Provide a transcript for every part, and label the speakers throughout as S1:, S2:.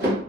S1: Thank you.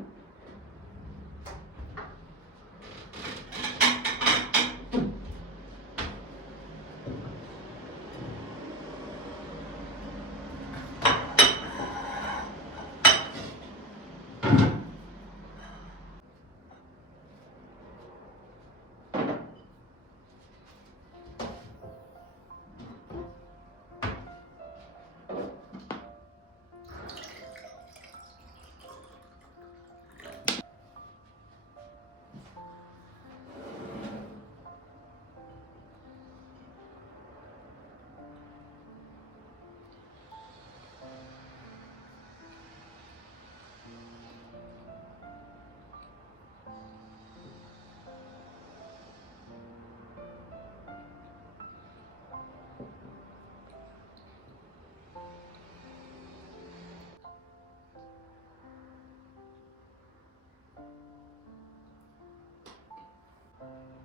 S1: Thank you.